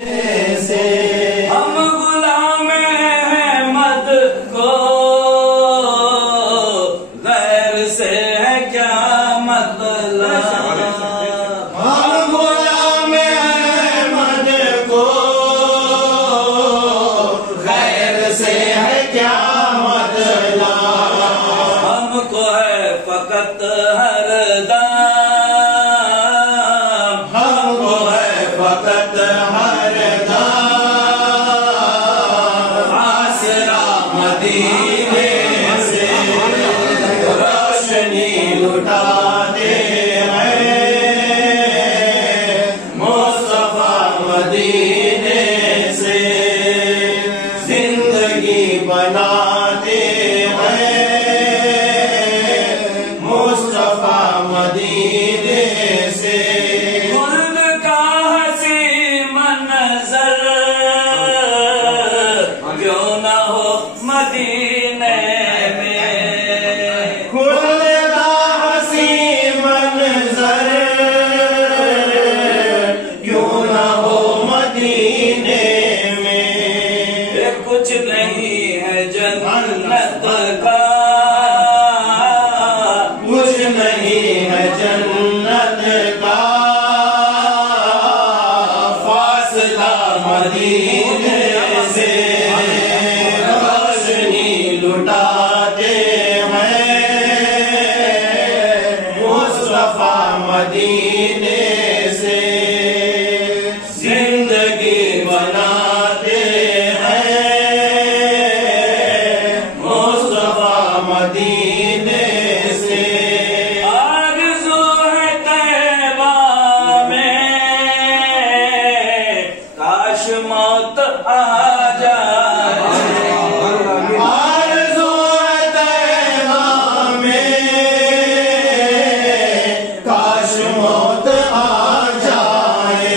ہم غلام احمد کو غیر سے ہے کیا مطلب، ہم غلام احمد کو غیر سے ہے کیا مطلب، ہم کو ہے فقط ہر دام، ہم کو ہے فقط ہر دام، آسرا مدینے سے روشنی لٹاتے ہیں، مصطفیٰ مدینے سے زندگی بناتے ہیں، مصطفیٰ مدینے سے خلد کا حسی منظر کیوں نہ ہو مدینے میں، خلد کا حسی منظر کیوں نہ ہو مدینے میں، کچھ نہیں ہے جنت کا، کچھ نہیں ہے جنت کا، فاصلہ مدینے سے روشنی لٹاتے ہیں، مصطفیٰ مدینے سے زندگی بناتے ہیں، مصطفیٰ مدینے سے آرزو ہے طیبہ میں کاش موت آ جائے، آرزو ہے طیبہ میں کاش موت آ جائے،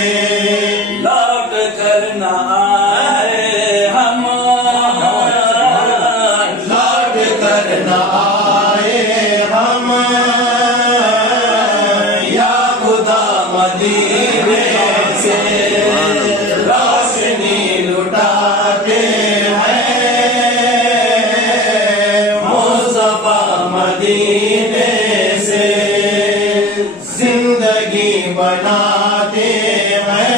لوٹ کر نہ آئے ہم، لوٹ کر نہ آئے ہم، یا خدا مدینے سے روشنی لٹاتے ہیں، مصطفیٰ مدینے سے زندگی بناتے ہیں،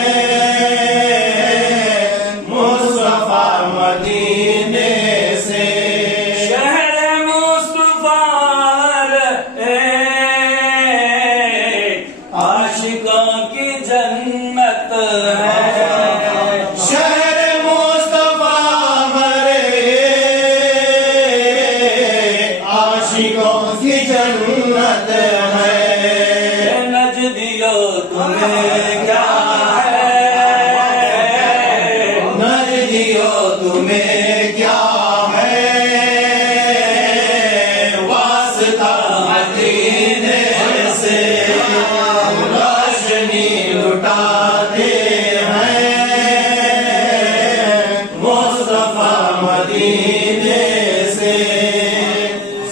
مصطفیٰ مدینے سے شہر مصطفیٰ عاشقوں کی جنت ہے، شہر مصطفیٰ عاشقوں کی جنت ہے، نجدیو تمہیں کیا ہے، نجدیو تمہیں کیا ہے، واسطہ مدینے سے روشنی لٹاتے ہیں، مصطفیٰ مدینے سے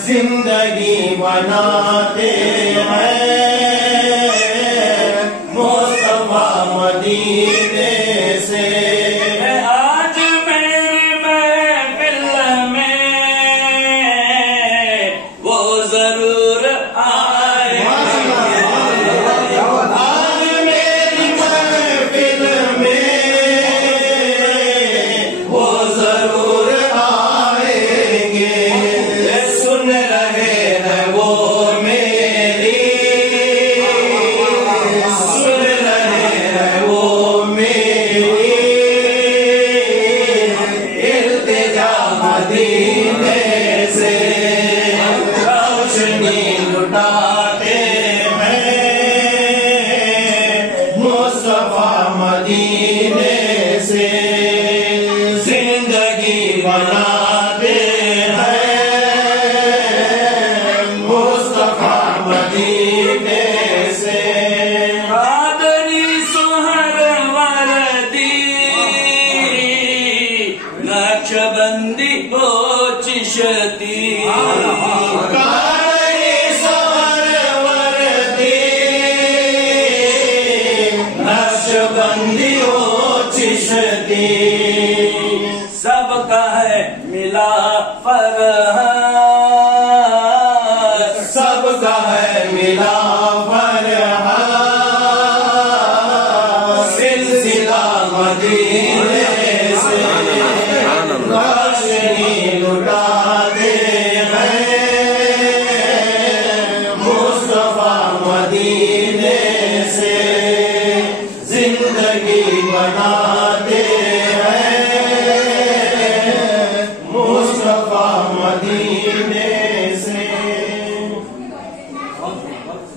زندگی بناتے ہیں، مصطفیٰ مدینے سے آج میری محفل میں وہ ضرور آئے، آج میری محفل میں وہ ضرور آئیں گے، سن رہے ہیں وہ میری، سن رہے ہیں وہ میری التجا مدینے سے روشنی لٹاتے ہیں، مصطفیٰ مدینے سے زندگی بناتے ہیں، مصطفیٰ مدینے سے آدری سہر وردی نقش بندی وہ چشتی، کاری سہر وردی نقش بندی ہو چشتی، کشتی سب کا ہے ملا فرحت سب کا ہے ملا فرحت سلسلہ مدینے سے روشنی لٹاتے ہیں مصطفیٰ مدینے سے زندگی بناتے